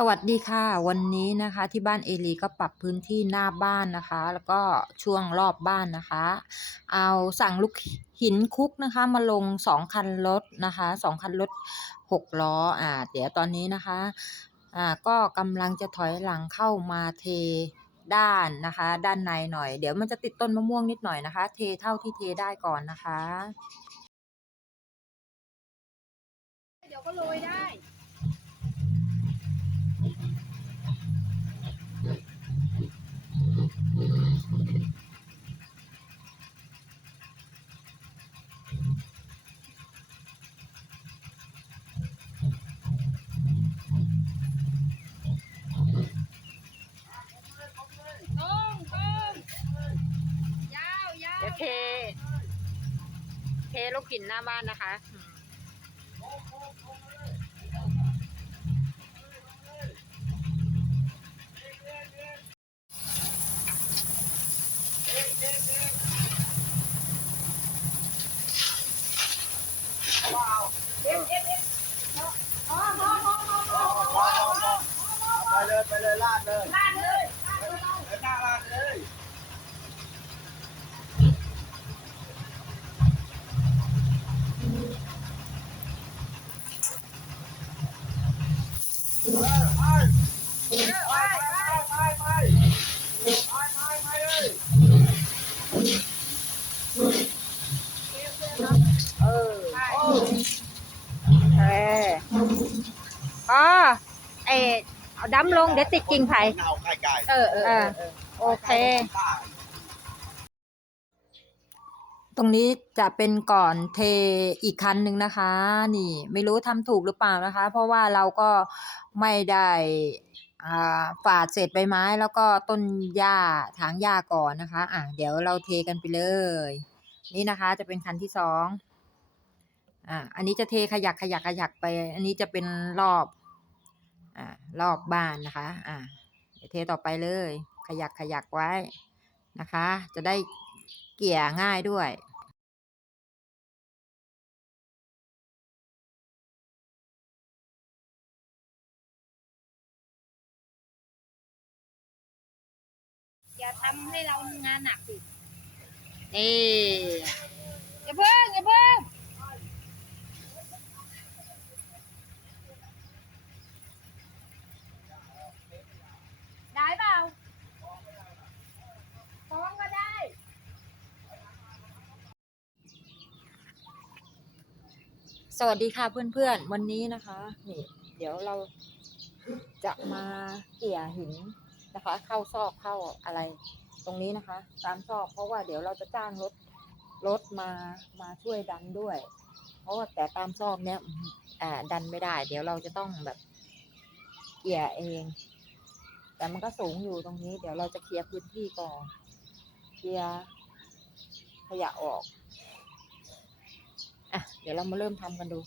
สวัสดีค่ะ วันนี้นะคะที่บ้านเอลีก็ปรับพื้นที่หน้าบ้านนะคะ แล้วก็ช่วงรอบบ้านนะคะ เอาสั่งลูกหินคุกนะคะ มาลงสองคันรถนะคะสองคันรถหกล้ออ่าเดี๋ยวตอนนี้นะคะอ่าก็กำลังจะถอยหลังเข้ามาเทด้านนะคะ ด้านในหน่อย เดี๋ยวมันจะติดต้นมะม่วงนิดหน่อยนะคะ เทเท่าที่เทได้ก่อนนะคะ เดี๋ยวก็โรยได้ ตรงตรงยาวยาว เท เทลูกหินหน้าบ้านนะคะ ไปเลยไปเลยลาดเลย ลาดเลย เดินหน้าลาดเลย ไปไปไปไปไปไปไปเลยเออโอ้ เออพอเออ เอาดำลงเดี๋ยวติดกิ่งไผ่เน่าไก่ไก่เออเออเออโอเค ตรงนี้จะเป็นก่อนเทอีกคันหนึ่งนะคะ นี่ ไม่รู้ทำถูกหรือเปล่านะคะ เพราะว่าเราก็ไม่ได้อ่าฝาดเศษใบไม้แล้วก็ต้นหญ้าถางหญ้าก่อนนะคะ อะเดี๋ยวเราเทกันไปเลย นี่นะคะจะเป็นคันที่สองอะอันนี้จะเทขยักขยักขยักไป อันนี้จะเป็นรอบ อ่ารอบบ้านนะคะ อ่าเดี๋ยวเทต่อไปเลย ขยักขยักไว้นะคะ จะได้เกี่ยง่ายด้วยอย่าทำให้เรางานหนักสินี่ อย่าเพิ่งอย่าเพิ่งได้เปล่าฟ้องก็ได้ สวัสดีค่ะเพื่อนๆ วันนี้นะคะนี่เดี๋ยวเราจะมาเกี่ยหินนะคะ เข้าซอกเข้าอะไรตรงนี้นะคะ ตามซอกเพราะว่าเดี๋ยวเราจะจ้างรถรถมามาช่วยดันด้วย เพราะว่าแต่ตามซอกเนี้ยอ่าดันไม่ได้ เดี๋ยวเราจะต้องแบบเกี่ยเอง แต่มันก็สูงอยู่ตรงนี้ เดี๋ยวเราจะเคลียร์พื้นที่ก่อนเคลียร์ขยะออก ดี๋ยวเรามาเริ่มทำกันดู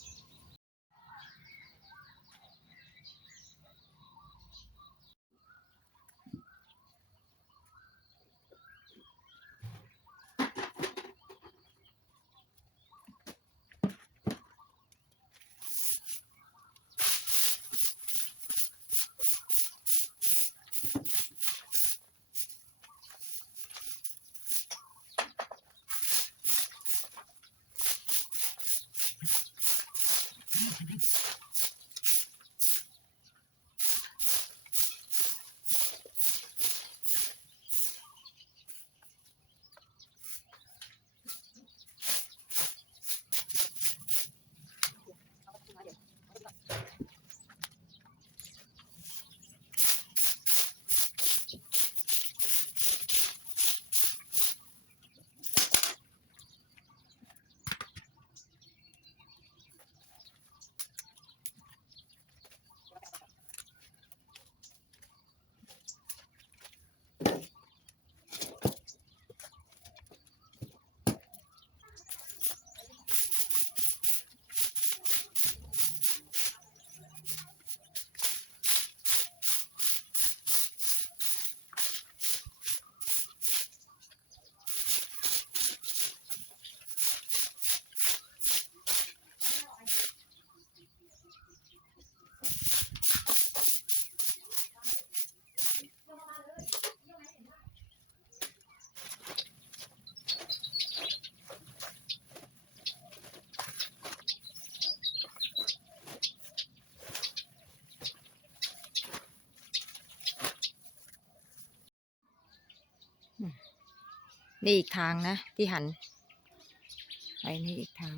นี่อีกทางนะ ที่หัน ไปนี่อีกทาง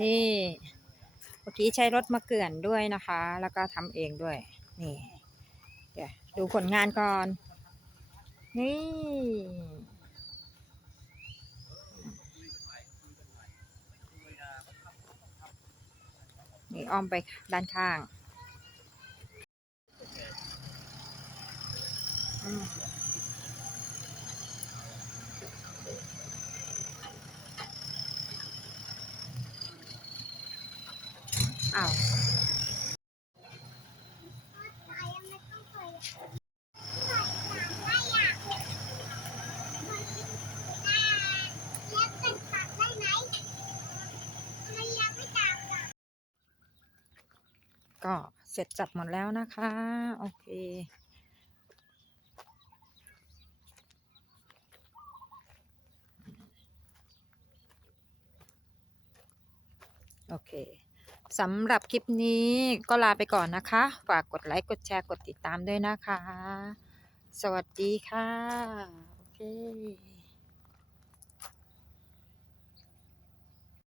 นี่เมื่อกี้ใช้รถมาเกลื่อนด้วยนะคะ แล้วก็ทำเองด้วย นี่เดี๋ยวดูผลงานก่อน นี่นี่อ้อมไปด้านข้าง อืม อ้าวก็เสร็จจับหมดแล้วนะคะ โอเคโอเค สำหรับคลิปนี้ก็ลาไปก่อนนะคะ ฝากกดไลค์ กดแชร์ กดติดตามด้วยนะคะ สวัสดีค่ะ โอเค